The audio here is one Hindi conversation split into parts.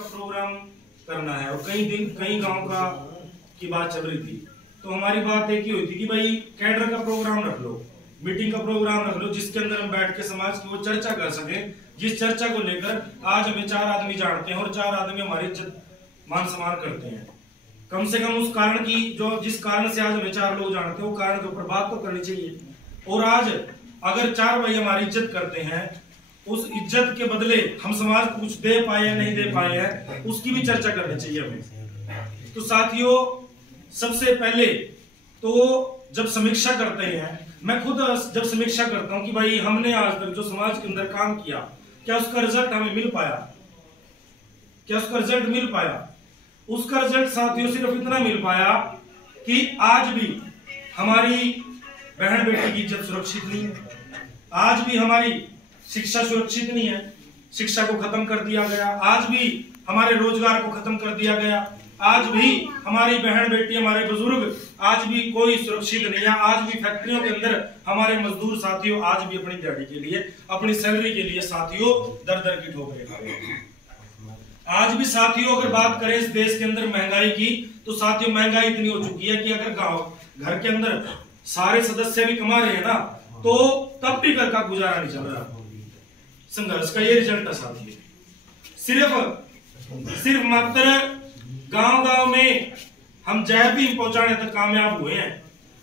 का प्रोग्राम करना है और कई गांव का की बात चल रही थी, तो हमारी बात एक ही हुई थी कि भाई कैडर का प्रोग्राम रख लो, मीटिंग का प्रोग्राम रख लो, जिसके अंदर हम बैठ के समाज की वो चर्चा कर सके, जिस चर्चा को लेकर आज हमें 4 आदमी जानते हैं और 4 आदमी हमारी इज्जत मान सम्मान करते हैं। कम से कम उस कारण की जिस कारण से आज हमें 4 लोग जानते हैं वो कारण के ऊपर बात तो करनी चाहिए। और आज अगर 4 भाई हमारी इज्जत करते हैं, उस इज्जत के बदले हम समाज को कुछ दे पाए या नहीं दे पाए हैं, उसकी भी चर्चा करनी चाहिए हमें। तो साथियों, सबसे पहले तो जब समीक्षा करते हैं, मैं खुद जब समीक्षा करता हूं कि भाई हमने आज तक जो समाज के अंदर काम किया, क्या उसका रिजल्ट हमें मिल पाया, क्या उसका रिजल्ट मिल पाया? उसका रिजल्ट साथियों सिर्फ इतना मिल पाया कि आज भी हमारी बहन बेटी की इज्जत सुरक्षित नहीं है, आज भी हमारी शिक्षा सुरक्षित नहीं है, शिक्षा को खत्म कर दिया गया, आज भी हमारे रोजगार को खत्म कर दिया गया, आज भी हमारी बहन बेटी, हमारे बुजुर्ग आज भी कोई सुरक्षित नहीं है, आज भी फैक्ट्रियों के अंदर हमारे मजदूर साथियों आज भी अपनी दिहाड़ी के लिए, अपनी सैलरी के लिए साथियों दर दर की ठोकरें खा रहे हैं। आज भी साथियों अगर बात करें इस देश के अंदर महंगाई की, तो साथियों महंगाई इतनी हो चुकी है कि अगर घर के अंदर सारे सदस्य भी कमा रहे हैं ना, तो तब भी घर का गुजारा नहीं चल रहा। संघर्ष का ये रिजल्ट है साथियों। सिर्फ मात्र गांव में हम जय भी पहुंचाने तक कामयाब हुए हैं,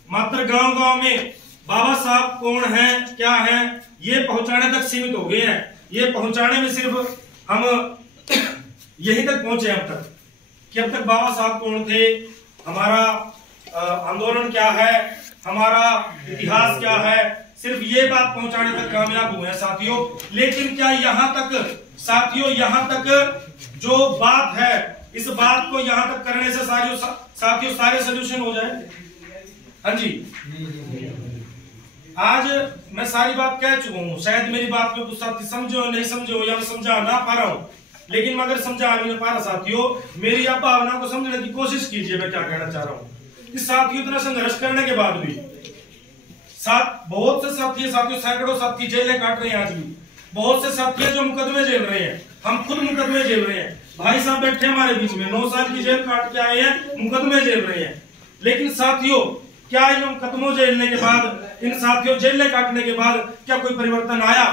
मात्र गांव में बाबा साहब कौन है, क्या है, ये पहुंचाने तक सीमित हो गए हैं। ये पहुंचाने में सिर्फ हम यहीं तक पहुंचे अब तक कि अब तक बाबा साहब कौन थे, हमारा आंदोलन क्या है, हमारा इतिहास क्या है, सिर्फ ये बात पहुंचाने तक कामयाब हुए हैं साथियों। लेकिन क्या यहाँ तक साथियों, यहाँ तक जो बात है, इस बात को यहाँ तक करने से साथियों सारे सोल्यूशन हो जाए? हाँ जी, आज मैं सारी बात कह चुका हूँ, शायद मेरी बात में कुछ साथी समझो नहीं समझो या मैं समझा ना पा रहा हूँ, लेकिन मैं अगर समझा नहीं पा रहा साथियों, मेरी आप भावना को समझने की कोशिश कीजिए। मैं क्या कहना चाह रहा हूँ कि साथियों इतना संघर्ष करने के बाद भी बहुत से साथी सैकड़ों साथी जेलें काट रहे हैं, आज भी बहुत से साथी जो मुकदमे झेल रहे हैं, हम खुद मुकदमे झेल रहे हैं। भाई साहब बैठे हमारे बीच में 9 साल की जेल काट के आए हैं, मुकदमे झेल रहे हैं। लेकिन साथियों, क्या इन मुकदमों झेलने के बाद, इन साथियों जेलें काटने के बाद क्या कोई परिवर्तन आया?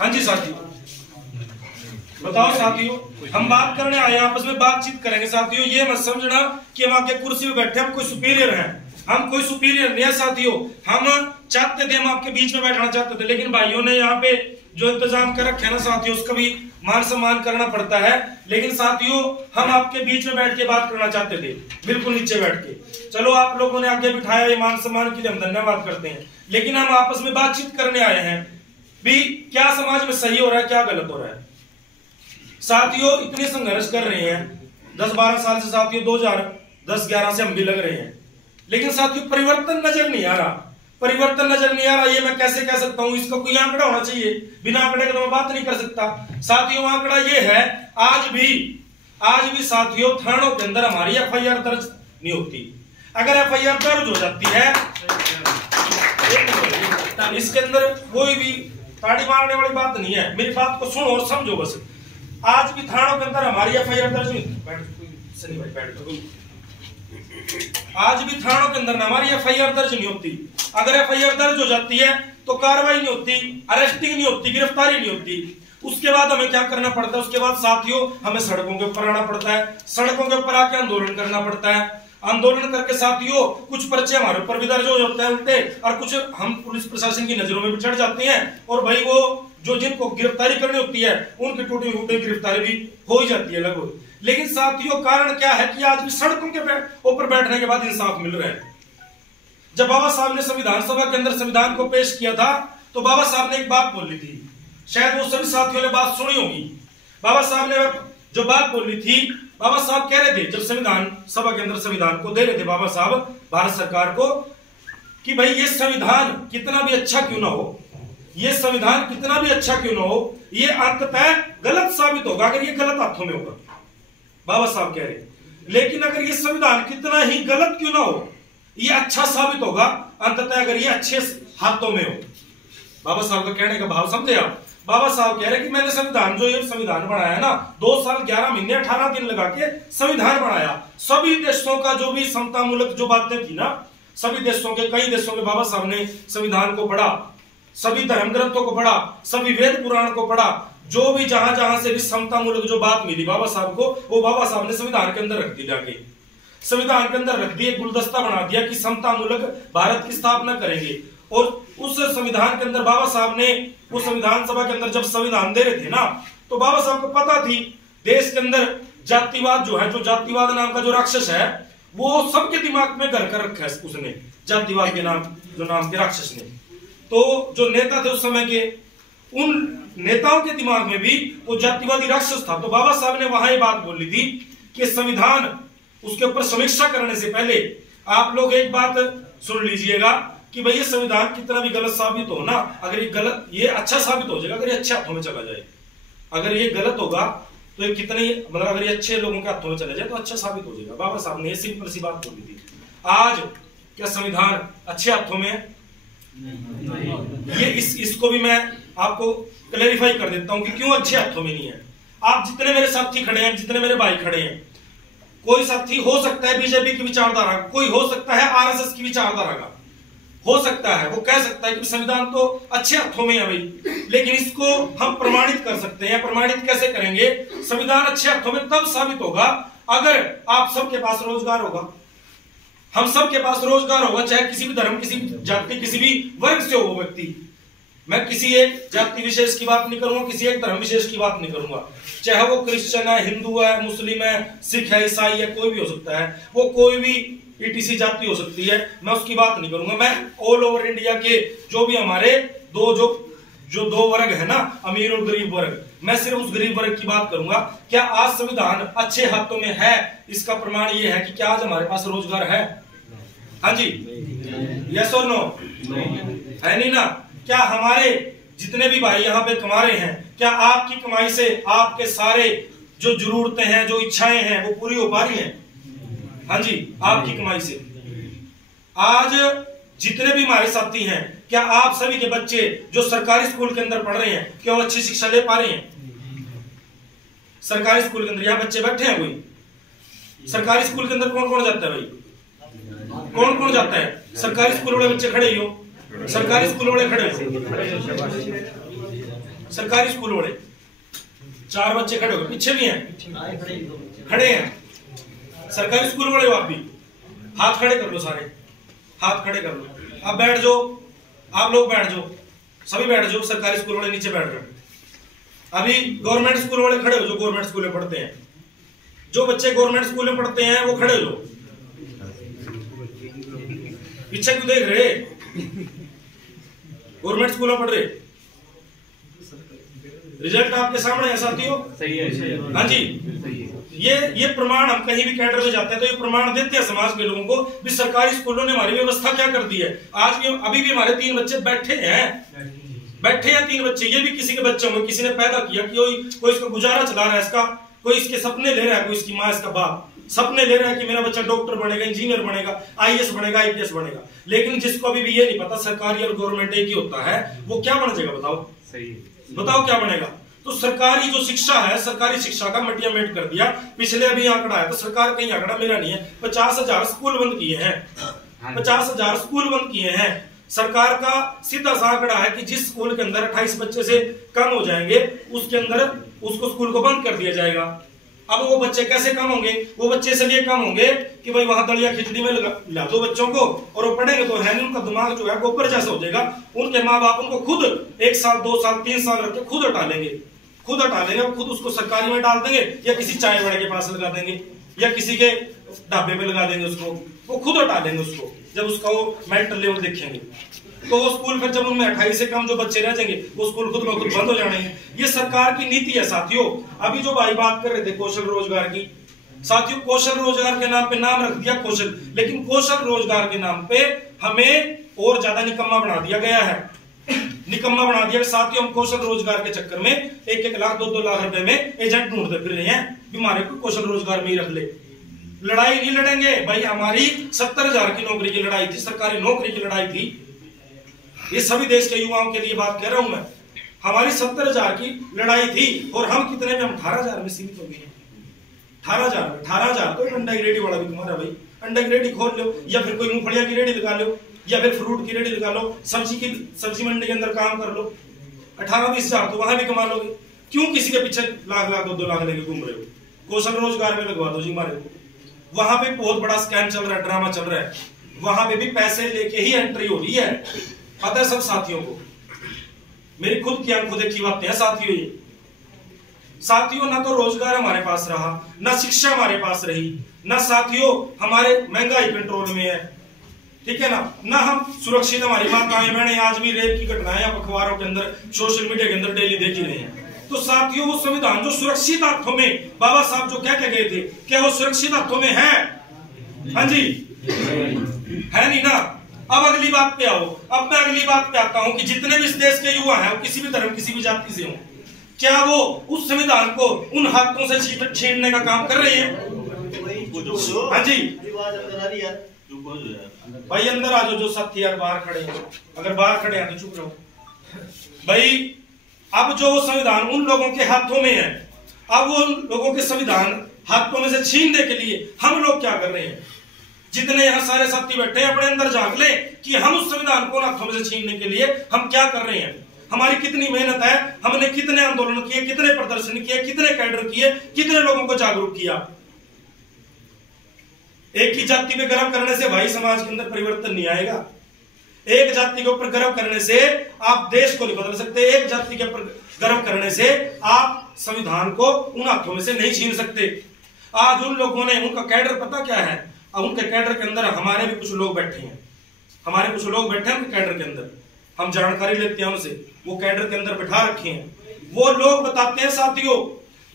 हाँ जी साथियों, बताओ साथियों। हम बात करने आए, आपस में बातचीत करेंगे साथियों। ये मत समझना कि हम आपके कुर्सी पे बैठे हम कोई सुपीरियर हैं, हम कोई सुपीरियर नहीं है साथियों। हम चाहते थे, हम आपके बीच में बैठना चाहते थे, लेकिन भाइयों ने यहाँ पे जो इंतजाम कर रखे ना साथियों, उसका भी मान सम्मान करना पड़ता है। लेकिन साथियों, हम आपके बीच में बैठ के बात करना चाहते थे, बिल्कुल नीचे बैठ के। चलो, आप लोगों ने आगे बिठाया, ये मान सम्मान के लिए हम धन्यवाद करते हैं। लेकिन हम आपस में बातचीत करने आए हैं भी, क्या समाज में सही हो रहा है, क्या गलत हो रहा है। साथियों, इतने संघर्ष कर रहे हैं 10-12 साल से साथियों, 2010-11 से हम भी लग रहे हैं, लेकिन साथियों परिवर्तन नजर नहीं आ रहा, परिवर्तन नजर नहीं आ रहा। ये मैं कैसे कह सकता हूं? इसका कोई आंकड़ा होना चाहिए, बिना आंकड़े के तो मैं बात नहीं कर सकता साथियों। आंकड़ा ये है, आज भी साथियों थानों के अंदर हमारी FIR दर्ज नहीं होती। अगर FIR दर्ज हो जाती है, इसके अंदर कोई भी ताड़ी मारने वाली बात नहीं है, मेरी बात को सुनो और समझो बस। आज भी थानों के अंदर हमारी FIR दर्ज नहीं, आज भी थानों के अंदर हमारी FIR दर्ज नहीं होती। अगर FIR दर्ज हो जाती है तो कार्रवाई नहीं होती, अरेस्टिंग नहीं होती, गिरफ्तारी नहीं होती। उसके बाद हमें क्या करना पड़ता है? उसके बाद साथियों हमें सड़कों के ऊपर आना पड़ता है, सड़कों के ऊपर आके आंदोलन करना पड़ता है। आंदोलन करके साथियों कुछ पर्चे हमारे ऊपर भी दर्ज हो जाते हैं उल्टे, और कुछ हम पुलिस प्रशासन की नजरों में भी चढ़ जाते हैं, और भाई वो जो जिनको गिरफ्तारी करनी होती है उनकी टूटी फूटी गिरफ्तारी भी हो ही जाती है लगभग। लेकिन साथियों कारण क्या है कि आज भी सड़कों के ऊपर बैठने के बाद इंसाफ मिल रहा है। जब बाबा साहब ने संविधान सभा के अंदर संविधान को पेश किया था, तो बाबा साहब ने एक बात बोली थी, शायद वो सभी साथियों ने बात सुनी होगी। बाबा साहब ने जो बात बोली थी, बाबा साहब कह रहे थे जब संविधान सभा के अंदर संविधान को दे रहे थे बाबा साहब भारत सरकार को, कि भाई ये संविधान कितना भी अच्छा क्यों ना हो, ये संविधान कितना भी अच्छा क्यों ना हो, ये अंततः गलत साबित होगा अगर ये गलत हाथों में होगा, बाबा साहब कह रहे। लेकिन अगर ये संविधान कितना ही गलत क्यों ना हो, ये अच्छा साबित होगा अंततः अगर ये अच्छे हाथों में हो। बाबा साहब का कहने का भाव समझे आप? बाबा साहब कह रहे कि मैंने संविधान जो ये संविधान बनाया ना 2 साल 11 महीने 18 दिन लगा के संविधान बनाया। सभी देशों का जो भी समतामूलक जो बातें थी ना, सभी देशों के, कई देशों के बाबा साहब ने संविधान को पढ़ा, सभी धर्म ग्रंथों को पढ़ा, सभी वेद पुराण को पढ़ा, जो भी जहां जहां से भी समतामूलक जो बात मिली बाबा साहब को, वो बाबा साहब ने संविधान के अंदर रख दी, जाके संविधान के अंदर रख दिए, गुलदस्ता बना दिया कि समतामूलक भारत की स्थापना करेंगे। और उस संविधान के अंदर बाबा साहब ने, उस संविधान सभा के अंदर जब संविधान दे रहे थे ना, तो बाबा साहब को पता थी देश के अंदर जातिवाद जो है, जो जातिवाद नाम का जो राक्षस है, वो सबके दिमाग में घर कर रखा है उसने, जातिवाद के नाम जो नाम के राक्षस ने। तो जो नेता थे उस समय के, उन नेताओं के दिमाग में भी वो जातिवादी राक्षस था। तो बाबा साहब ने वहां ये बात बोली थी कि संविधान, उसके ऊपर समीक्षा करने से पहले आप लोग एक बात सुन लीजिएगा कि भाई ये संविधान कितना भी गलत साबित हो ना, अगर ये गलत, ये अच्छा साबित हो जाएगा अगर ये अच्छे हाथों में चला जाए। अगर ये गलत होगा तो ये कितने, मतलब अगर ये अच्छे लोगों के हाथों में चला जाए तो अच्छा साबित हो जाएगा। बाबा साहब ने ये सिंपल सी बात बोली थी। आज क्या संविधान अच्छे हाथों में है? ये इसको भी मैं आपको क्लैरिफाई कर देता हूं कि क्यों अच्छे हाथों में नहीं है। आप जितने मेरे साथी खड़े हैं, जितने मेरे भाई खड़े हैं, कोई साथी हो सकता है बीजेपी की विचारधारा का, कोई हो सकता है आरएसएस की विचारधारा का, हो सकता है वो कह सकता है कि संविधान तो अच्छे हाथों में है भाई, लेकिन इसको हम प्रमाणित कर सकते हैं। प्रमाणित कैसे करेंगे? संविधान अच्छे हाथों में तब साबित होगा अगर आप सबके पास रोजगार होगा, हम सबके पास रोजगार होगा, चाहे किसी भी धर्म, किसी भी जाति, किसी भी वर्ग से हो व्यक्ति। मैं किसी एक जाति विशेष की बात नहीं करूंगा, किसी एक धर्म विशेष की बात नहीं करूंगा, चाहे वो क्रिश्चियन है, हिंदू है, मुस्लिम है, सिख है, ईसाई है, कोई भी हो सकता है, वो कोई भी ईटीसी जाति हो सकती है, मैं उसकी बात नहीं करूंगा। मैं ऑल ओवर इंडिया के जो भी हमारे जो दो वर्ग है ना, अमीर और गरीब वर्ग, मैं सिर्फ उस गरीब वर्ग की बात करूंगा। क्या आज संविधान अच्छे हाथों में है? इसका प्रमाण ये है कि क्या आज हमारे पास रोजगार है? हाँ जी, यस और नो? है नहीं ना? क्या हमारे जितने भी भाई यहाँ पे कमा रहे हैं, क्या आपकी कमाई से आपके सारे जो जरूरतें हैं, जो इच्छाएं हैं, वो पूरी हो पा रही हैं? हाँ जी, आपकी कमाई से। आज जितने भी हमारे साथी हैं, क्या आप सभी के बच्चे जो सरकारी स्कूल के अंदर पढ़ रहे हैं, क्या वो अच्छी शिक्षा ले पा रहे हैं? सरकारी स्कूल के अंदर यहाँ बच्चे बैठे हैं, कोई सरकारी स्कूल के अंदर कौन कौन जाता है भाई? कौन कौन जाता है? सरकारी स्कूल वाले बच्चे खड़े ही हो, सरकारी स्कूल वाले खड़े हो, सरकारी स्कूल वाले 4 बच्चे खड़े हो, पीछे भी हैं, खड़े हैं सरकारी स्कूल वाले। आप भी हाथ खड़े कर लो, सारे हाथ खड़े कर लो। अब बैठ जाओ, आप लोग बैठ जाओ, सभी बैठ जाओ, सरकारी स्कूल वाले नीचे बैठ जाओ। अभी गवर्नमेंट स्कूल वाले खड़े हो, जो गवर्नमेंट स्कूल में पढ़ते हैं, जो बच्चे गवर्नमेंट स्कूल में पढ़ते हैं वो खड़े हो। पीछे क्यों देख रहे? गवर्नमेंट स्कूल में पढ़ रहे, रिजल्ट आपके सामने है साथियों। सही है। हाँ जी, ये प्रमाण हम कहीं भी कैडर में जाते हैं तो ये प्रमाण देते हैं समाज के लोगों को भी सरकारी स्कूलों ने हमारी व्यवस्था क्या कर दी है। आज भी अभी भी हमारे 3 बच्चे बैठे हैं 3 बच्चे, ये भी किसी के बच्चे होंगे, किसी ने पैदा किया, कोई इसका गुजारा चला रहा है, इसका कोई इसके सपने ले रहा है, कोई इसकी माँ, इसका बाप सपने ले रहा है कि मेरा बच्चा डॉक्टर बनेगा, इंजीनियर बनेगा, आईएएस बनेगा, आईपीएस बनेगा। लेकिन जिसको अभी भी ये नहीं पता सरकारी और गवर्नमेंट एक ही होता है, वो क्या बन जाएगा? बताओ, सही बताओ क्या बनेगा? तो सरकारी जो शिक्षा है, सरकारी शिक्षा का मटियामेट कर दिया। पिछले अभी आंकड़ा है, तो सरकार कहीं आंकड़ा मेरा नहीं है, 50,000 स्कूल बंद किए हैं, 50,000 स्कूल बंद किए हैं। सरकार का सीधा सा आंकड़ा है कि जिस स्कूल के अंदर 28 बच्चे से कम हो जाएंगे, उसके अंदर उसको स्कूल को बंद कर दिया जाएगा। अब वो बच्चे कैसे कम होंगे? वो बच्चे इसलिए कम होंगे कि भाई वहां दलिया खिचड़ी में ला दो बच्चों को, और वो पढ़ेंगे तो है नहीं, उनका दिमाग जो है गोबर जैसा हो जाएगा। उनके माँ बाप उनको खुद 1 साल 2 साल 3 साल रख के खुद हटा लेंगे, खुद उसको सरकारी में डाल देंगे, या किसी चाय वाले के पास लगा देंगे, या किसी के ढाबे पे लगा देंगे उसको, वो खुद हटा लेंगे उसको। जब उसका वो मेंटल लेवल देखेंगे तो वो स्कूल फिर जब उनमें 28 से कम जो बच्चे रह जाएंगे, वो स्कूल खुद ब खुद बंद हो जाने हैं। ये सरकार की नीति है साथियों। अभी जो भाई बात कर रहे थे कौशल रोजगार की, साथियों कौशल रोजगार के नाम पे नाम रख दिया कौशल, लेकिन कौशल रोजगार के नाम पे हमें और ज्यादा निकम्मा बना दिया गया है, निकम्मा बना दिया। साथियों हम कौशल रोजगार के चक्कर में 1-1 लाख 2-2 लाख रुपए में एजेंट ढूंढते फिर रहे हैं, बीमारी को कौशल रोजगार में ही रख ले। लड़ाई नहीं लड़ेंगे भाई, हमारी 70,000 की नौकरी की लड़ाई थी, सरकारी नौकरी की लड़ाई थी। ये सभी देश के युवाओं के लिए बात कह रहा हूं मैं। हमारी 70,000 की लड़ाई थी और हम कितने में, हम 18,000 में सीमित हो गए हैं। 18,000 तो अंडा की रेडी वाला भी तुम्हारा भाई, अंडा की रेडी खोल लो, या फिर कोई मूंगफलिया की रेडी लगा लो, या फिर फ्रूट की रेडी लगा लो, सब्जी मंडी के अंदर काम कर लो, 18-20,000 तो वहां भी कमा लोगे। क्यों किसी के पीछे लाख 2 लाख लेके घूम रहे हो? कौशल रोजगार में लगवा दो जी हमारे को। वहां पे बहुत बड़ा स्कैम चल रहा है, ड्रामा चल रहा है, वहां पे भी पैसे लेके ही एंट्री हो रही है। पता है सब साथियों को, मेरी खुद की आंखों देखी बातें हैं साथियों। ये साथियों, ना तो रोजगार हमारे पास रहा, ना शिक्षा हमारे पास रही, ना साथियों हमारे महंगाई कंट्रोल में है, ठीक है ना हम सुरक्षित, हमारी माताएं बहनें आज भी रेप की घटनाएं आप अखबारों के अंदर, सोशल मीडिया के अंदर डेली देख ही रहे हैं। तो साथियों, वो संविधान जो सुरक्षित हाथों में, बाबा साहब जो क्या कह गए थे, क्या वो सुरक्षित हाथों में है? हाँ जी, है नहीं ना। अब अगली बात पे आओ। अब मैं अगली बात पे आता हूं कि जितने भी इस देश के युवा हैं, किसी भी धर्म किसी भी जाति से हो, क्या वो उस संविधान को उन हाथों से छीनने का काम कर रहे हैं? हाँ जी भाई, अंदर आ जाओ जो साथी यार बाहर खड़े हैं, अगर बाहर खड़े हैं तो चुप रहो भाई। अब जो वो संविधान उन लोगों के हाथों में है, अब वो उन लोगों के संविधान हाथों में से छीनने के लिए हम लोग क्या कर रहे हैं? जितने यहाँ सारे साथी बैठे हैं, अपने अंदर झांक ले कि हम उस संविधान को हाथों में से छीनने के लिए हम क्या कर रहे हैं। हमारी कितनी मेहनत है, हमने कितने आंदोलन किए, कितने प्रदर्शन किए, कितने कैडर किए, कितने लोगों को जागरूक किया। एक ही जाति पे गर्व करने से भाई समाज के अंदर परिवर्तन नहीं आएगा। एक जाति के ऊपर गर्व करने से आप देश को नहीं बदल सकते। एक जाति के ऊपर गर्व करने से आप संविधान को उन हाथों में से नहीं छीन सकते। आज उन लोगों ने, उनका कैडर पता क्या है? अब उनके कैडर के अंदर हमारे भी कुछ लोग बैठे हैं, हमारे कुछ लोग बैठे हैं उनके कैडर के अंदर, हम जानकारी लेते हैं उनसे, वो कैडर के अंदर बैठा रखे हैं। वो लोग बताते हैं साथियों,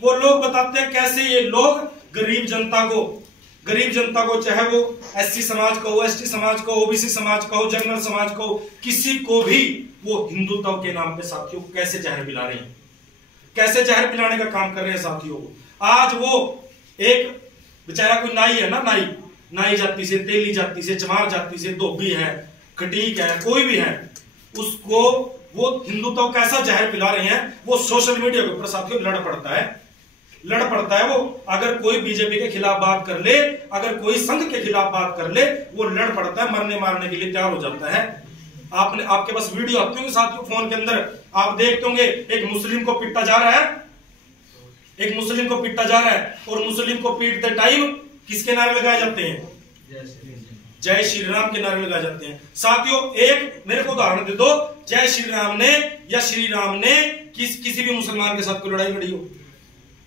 वो लोग बताते हैं कैसे ये लोग गरीब जनता को, चाहे वो एससी समाज का हो, एसटी समाज का हो, ओबीसी समाज का हो, जनरल समाज का हो, किसी को भी वो हिंदुत्व के नाम पे साथियों कैसे जहर पिला रहे हैं, कैसे जहर पिलाने का काम कर रहे हैं साथियों। आज वो एक बेचारा कोई नाई है ना, नाई जाति से, तेली जाति से, चमार जाति से, धोबी है, खटीक है, कोई भी है, उसको वो हिंदुत्व कैसा जहर पिला रहे हैं। वो सोशल मीडिया के ऊपर साथियों लड़ पड़ता है वो। अगर कोई बीजेपी के खिलाफ बात कर ले, अगर कोई संघ के खिलाफ बात कर ले, वो लड़ पड़ता है, मरने मारने के लिए तैयार हो जाता है। आपके पास वीडियो आते होंगे साथियों फोन के अंदर, आप देखते होंगे एक मुस्लिम को पीटा जा रहा है, और मुस्लिम को पीटते टाइम किसके नारे लगाए जाते हैं? जय श्री राम के नारे लगाए जाते हैं। साथियों, एक मेरे को उदाहरण दे दो, जय श्री राम ने या श्री राम ने किसी भी मुसलमान के साथ कोई लड़ाई लड़ी हो?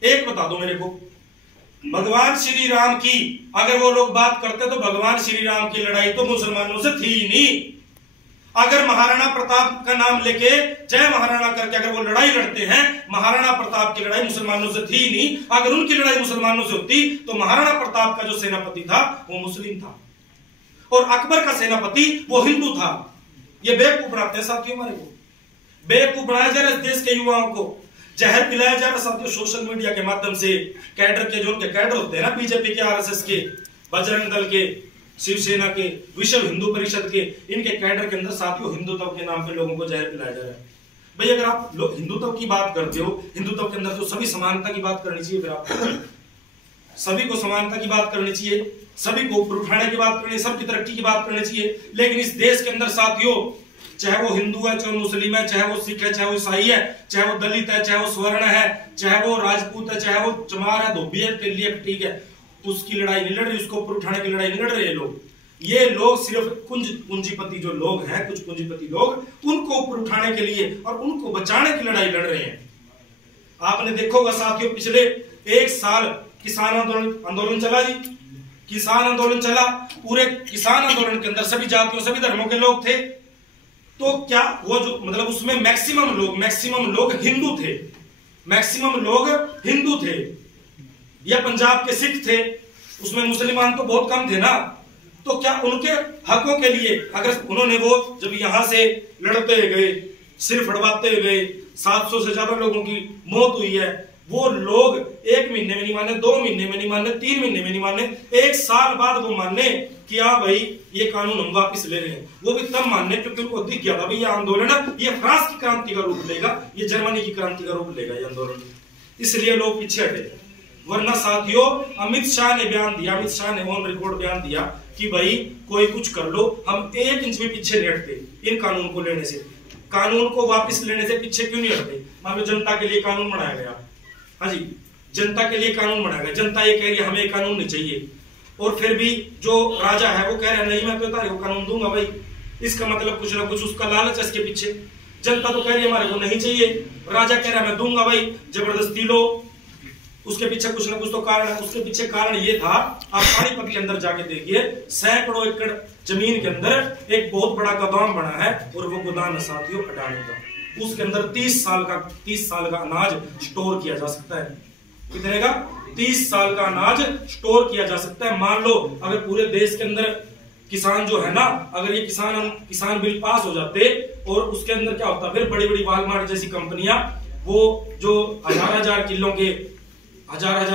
एक बता दो मेरे को। भगवान श्री राम की अगर वो लोग बात करते तो भगवान श्री राम की लड़ाई तो मुसलमानों से थी ही नहीं। अगर महाराणा प्रताप का नाम लेके जय महाराणा करके अगर वो लड़ाई लड़ते हैं, महाराणा प्रताप की लड़ाई मुसलमानों से थी ही नहीं। अगर उनकी लड़ाई मुसलमानों से होती तो महाराणा प्रताप का जो सेनापति था वो मुस्लिम था, और अकबर का सेनापति वो हिंदू था। ये बेवकूफ बनाते हैं साथियों, हमारे को बेवकूफ बनाया जा रहा है। इस देश के युवाओं को जहर पिलाया जा रहा है साथियों, सोशल मीडिया के माध्यम से। कैडर के जो उनके कैडर होते हैं ना, बीजेपी के, आरएसएस के, बजरंग दल के, शिवसेना के, विश्व हिंदू परिषद के, इनके कैडर के अंदर साथियों हिंदुत्व के नाम पे लोगों को जहर पिलाया जा रहा है। भाई अगर आप हिंदुत्व की बात करते हो, हिंदुत्व के अंदर तो सभी समानता की बात करनी चाहिए। फिर आप सभी को समानता की बात करनी चाहिए, सभी को ऊपर उठाने की बात करनी, सबकी तरक्की की बात करनी चाहिए। लेकिन इस देश के अंदर साथियों, चाहे वो हिंदू है, चाहे वो मुस्लिम है, चाहे वो सिख है, चाहे वो ईसाई है, चाहे वो दलित है, चाहे वो स्वर्ण है, चाहे वो राजपूत है, चाहे वो चमार है, धोबी है, तेली है, ठीक है, उसकी लड़ाई नहीं लड़ रही, उसको ऊपर उठाने की लड़ाई नहीं लड़ रहे लोग। ये लोग सिर्फ पूंजीपति जो लोग हैं, कुछ पूंजीपति लोग, उनको ऊपर उठाने के लिए और उनको बचाने की लड़ाई लड़ रहे हैं। आपने देखा होगा साथियों, पिछले 1 साल किसान आंदोलन चला जी, किसान आंदोलन चला। पूरे किसान आंदोलन के अंदर सभी जातियों, सभी धर्मों के लोग थे। तो क्या वो जो मतलब उसमें मैक्सिमम लोग हिंदू थे, या पंजाब के सिख थे, उसमें मुसलमान तो बहुत कम थे ना। तो क्या उनके हकों के लिए अगर उन्होंने वो जब यहां से लड़ते गए, सिर फड़वाते गए, 700 से ज्यादा लोगों की मौत हुई है, वो लोग 1 महीने में नहीं माने, 2 महीने में नहीं माने, 3 महीने में नहीं माने, 1 साल बाद वो माने। कि हाँ भाई ये कानून हम वापस ले रहे हैं। वो भी तब मानने क्योंकि उनको दिख गया था भाई ये आंदोलन ये फ्रांस की क्रांति का रूप लेगा, ये जर्मनी की क्रांति का रूप लेगा ये आंदोलन, इसलिए लोग पीछे हटे। वरना साथियों अमित शाह ने बयान दिया, अमित शाह ने ऑन रिकॉर्ड बयान दिया कि भाई कोई कुछ कर लो, हम 1 इंच भी पीछे नहीं हटते इन कानून को लेने से, कानून को वापस लेने से पीछे क्यों नहीं हटते। मान लो जनता के लिए कानून बनाया गया, हाँ जी जनता के लिए कानून बनाया गया, जनता ये कह रही है हमें कानून नहीं चाहिए, और फिर भी जो राजा है वो कह रहा है नहीं मैं तो तारे को कानून दूंगा भाई, इसका मतलब कुछ ना कुछ उसका लालच है इसके पीछे। जनता तो कह रही है हमारे को नहीं चाहिए, राजा कह रहा है मैं दूंगा भाई, जबरदस्ती लो, उसके पीछे कुछ ना कुछ तो कारण है। उसके पीछे कारण ये था, आप पानीपत के अंदर जाके देखिए, सैकड़ों एकड़ जमीन के अंदर एक बहुत बड़ा गोदाम बना है, और वो गोदाम है साथियों अडानी का। उसके अंदर 30 साल का अनाज स्टोर किया जा सकता है। कितने का? 30 साल का अनाज स्टोर किया जा सकता है। मान लो अगर पूरे देश के अंदर किसान जो है ना, अगर ये किसान बिल पास हो जाते, और उसके अंदर क्या होता, फिर बड़ी बड़ी वालमार्ट जैसी कंपनियां वो जो हजार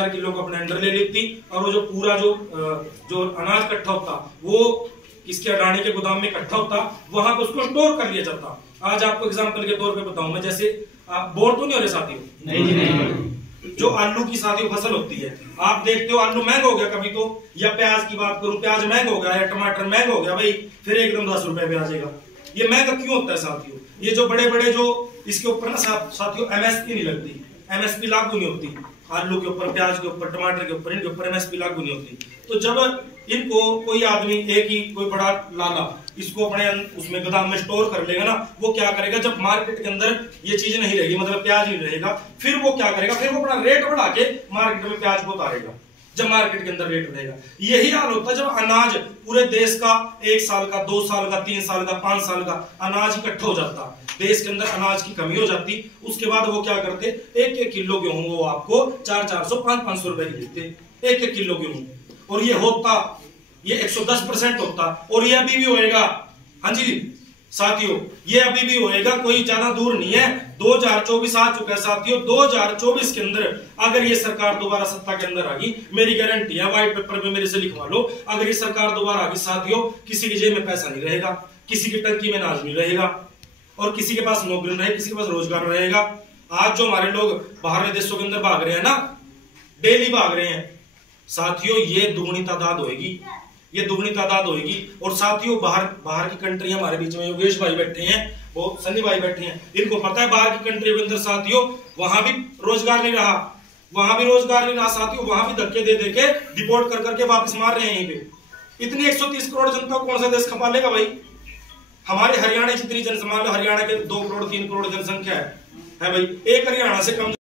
किलो को अपने अंडर ले लेती, और वो जो पूरा जो अनाज इकट्ठा होता वो इसके अडानी के गोदाम में इकट्ठा होता, वहां पे उसको स्टोर कर लिया जाता। आज आपको एग्जांपल के तौर पे बताऊं मैं, जैसे बोर तो नहीं हो रहे साथियों? नहीं। जो आलू की साथियों फसल होती है, आप देखते हो आलू महंगा हो गया कभी तो, या प्याज की बात करूं प्याज महंगा हो गया, या टमाटर महंगा हो गया भाई, फिर एकदम 10 रुपए पे आ जाएगा। ये महंगा क्यों होता है साथियों? ये जो बड़े बड़े जो इसके ऊपर ना साथियों एमएसपी नहीं लगती, एमएसपी लागू नहीं होती आलू के ऊपर, प्याज के ऊपर, टमाटर के ऊपर, इनके ऊपर एमएसपी लागू नहीं होती। तो जब इनको कोई आदमी एक ही कोई बड़ा लाला इसको अपने उसमें गोदाम में स्टोर कर लेगा ना, वो क्या करेगा जब मार्केट के अंदर ये चीज नहीं रहेगी, मतलब प्याज नहीं रहेगा, फिर वो क्या करेगा, फिर वो अपना रेट बढ़ा के मार्केट में प्याज को उतारेगा जब मार्केट के अंदर रेट रहेगा। यही हाल होता है जब अनाज पूरे देश का 1 साल का, 2 साल का, 3 साल का, 5 साल का अनाज इकट्ठा हो जाता, देश के अंदर अनाज की कमी हो जाती, उसके बाद वो क्या करते, 1-1 किलो गेहूं वो आपको 400-400, 500-500 रुपए की देते 1-1 किलो गेहूं। और ये होता, ये 110% होता, और ये अभी भी होएगा। हाँ जी साथियों, ये अभी भी होएगा, कोई ज्यादा दूर नहीं है। 2024 आ चुका है साथियों, 2024 के अंदर अगर ये सरकार दोबारा सत्ता के अंदर आ गई, मेरी गारंटी है, व्हाइट पेपर में मेरे से लिखवा लो, अगर ये सरकार दोबारा आ गई साथियों, किसी की जेब में पैसा नहीं रहेगा, किसी की टंकी में अनाज नहीं रहेगा, और किसी के पास नौकरी नहीं, किसी के पास रोजगार रहेगा। आज जो हमारे लोग बाहर देशों के अंदर भाग रहे हैं ना, डेली भाग रहे हैं साथियों, ये दुगनी तादाद होगी, ये दुगनी तादाद होगी। और साथियों बाहर की कंट्री, हमारे बीच में योगेश भाई बैठे हैं, वो सन्नी भाई बैठे हैं, इनको पता है बाहर की कंट्री के अंदर साथियों वहां भी रोजगार नहीं रहा, वहां भी रोजगार नहीं रहा साथियों, वहां भी धक्के दे के डिपोर्ट कर करके वापस मार रहे हैं यहीं पे। इतनी 130 करोड़ जनता को कौन सा देश खपा लेगा भाई? हमारे हरियाणा जितनी जनसंख्या, हरियाणा के 2 करोड़ 3 करोड़ जनसंख्या है भाई, एक हरियाणा से कम